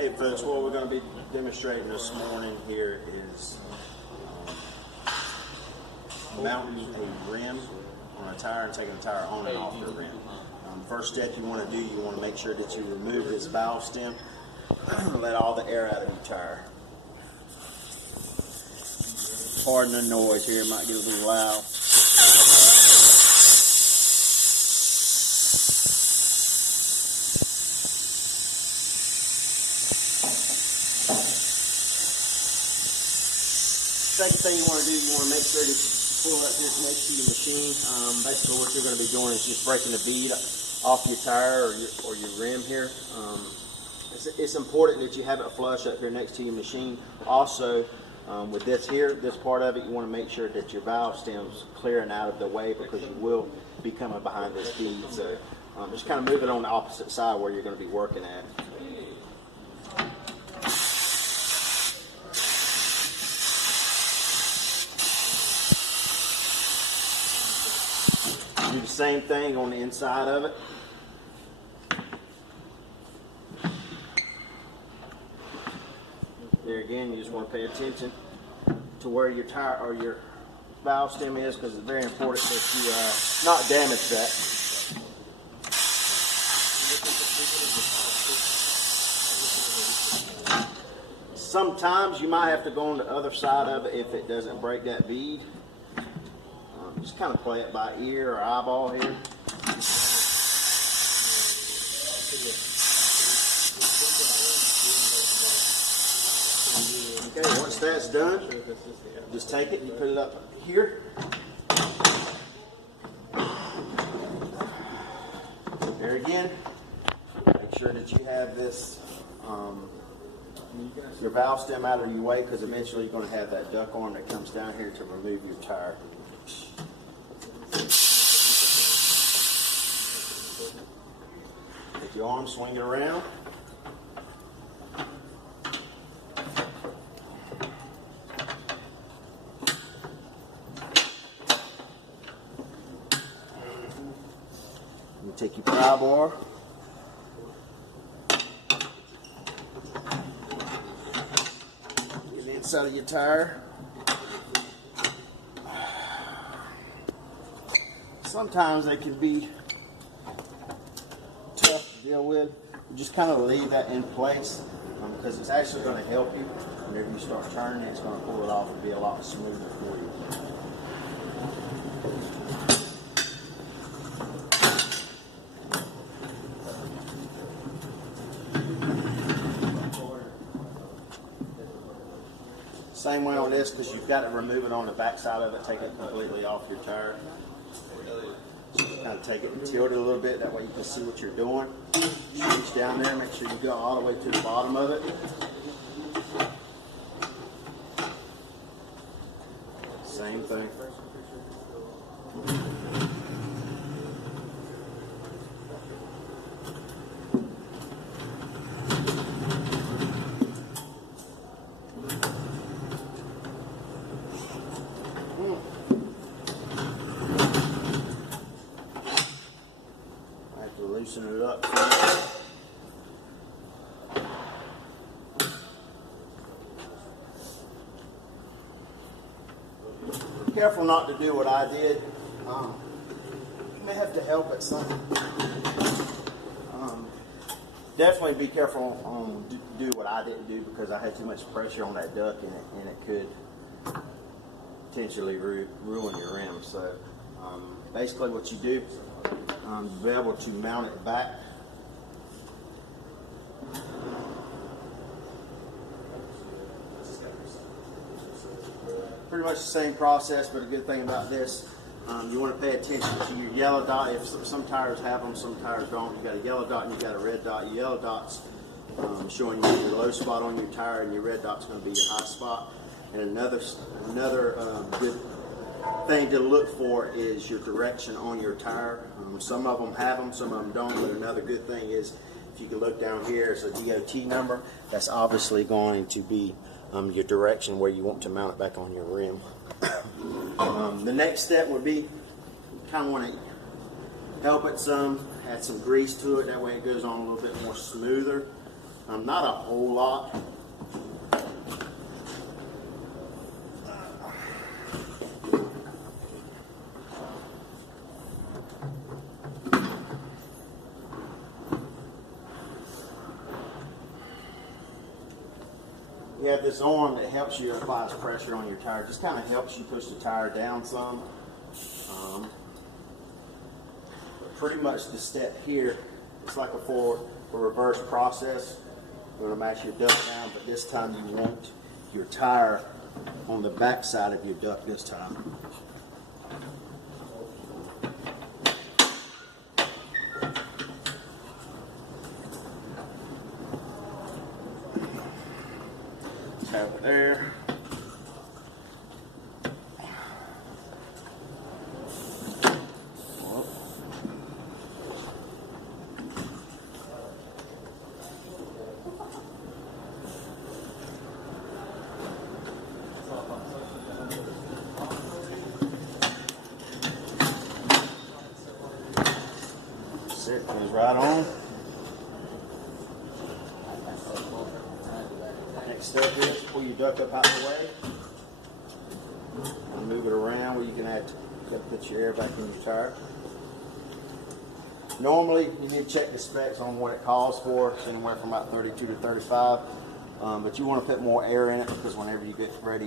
Hey folks, what we're going to be demonstrating this morning here is mounting a rim on a tire and taking the tire on and off the rim. First step you want to do, you want to make sure that you remove this valve stem and let all the air out of your tire. Pardon the noise here, it might get a little loud. Second thing you want to do, you want to make sure that you pull up this next to your machine. Basically what you're going to be doing is just breaking the bead off your tire or your rim here. It's important that you have it flush up here next to your machine. Also, with this here, this part of it, you want to make sure that your valve stem's clear and out of the way because you will be coming behind this bead. So just kind of move it on the opposite side where you're going to be working at. Do the same thing on the inside of it. There again, you just want to pay attention to where your tire or your valve stem is because it's very important that you not damage that. Sometimes you might have to go on the other side of it if it doesn't break that bead. Just kind of play it by ear or eyeball here. Okay, once that's done, just take it and put it up here. There again, make sure that you have this your valve stem out of your way because eventually you're going to have that duck arm that comes down here to remove your tire. Take your arm, swing it around. You take your pry bar. Get the inside of your tire. Sometimes they can be tough to deal with. You just kind of leave that in place because it's actually going to help you. Whenever you start turning, it's going to pull it off and be a lot smoother for you. Same way on this because you've got to remove it on the back side of it, take it completely off your tire. So just kind of take it and tilt it a little bit, that way you can see what you're doing. Just reach down there, make sure you go all the way to the bottom of it. Same thing. Loosen it up. Careful not to do what I did. You may have to help at some. Definitely be careful on do what I didn't do because I had too much pressure on that duck and it could potentially ruin your rim. So basically what you do, be able to mount it back. Pretty much the same process, but a good thing about this, you want to pay attention to your yellow dot. If some tires have them, some tires don't. You got a yellow dot and you got a red dot. Your yellow dot's showing you your low spot on your tire, and your red dot's going to be your high spot. And another good thing to look for is your direction on your tire. Some of them have them, some of them don't, but another good thing is if you can look down here, it's a DOT number. That's obviously going to be your direction where you want to mount it back on your rim. The next step would be kind of want to help it some, add some grease to it, that way it goes on a little bit more smoother. Not a whole lot. You have this arm that helps you apply pressure on your tire. Just kind of helps you push the tire down some. But pretty much the step here, it's like a reverse process. You're going to match your duck down, but this time you want your tire on the back side of your duck this time. Have it there. It goes right on. Next step is pull your duck up out of the way and move it around where you can put your air back in your tire. Normally, you need to check the specs on what it calls for. It's anywhere from about 32 to 35, but you want to put more air in it because whenever you get ready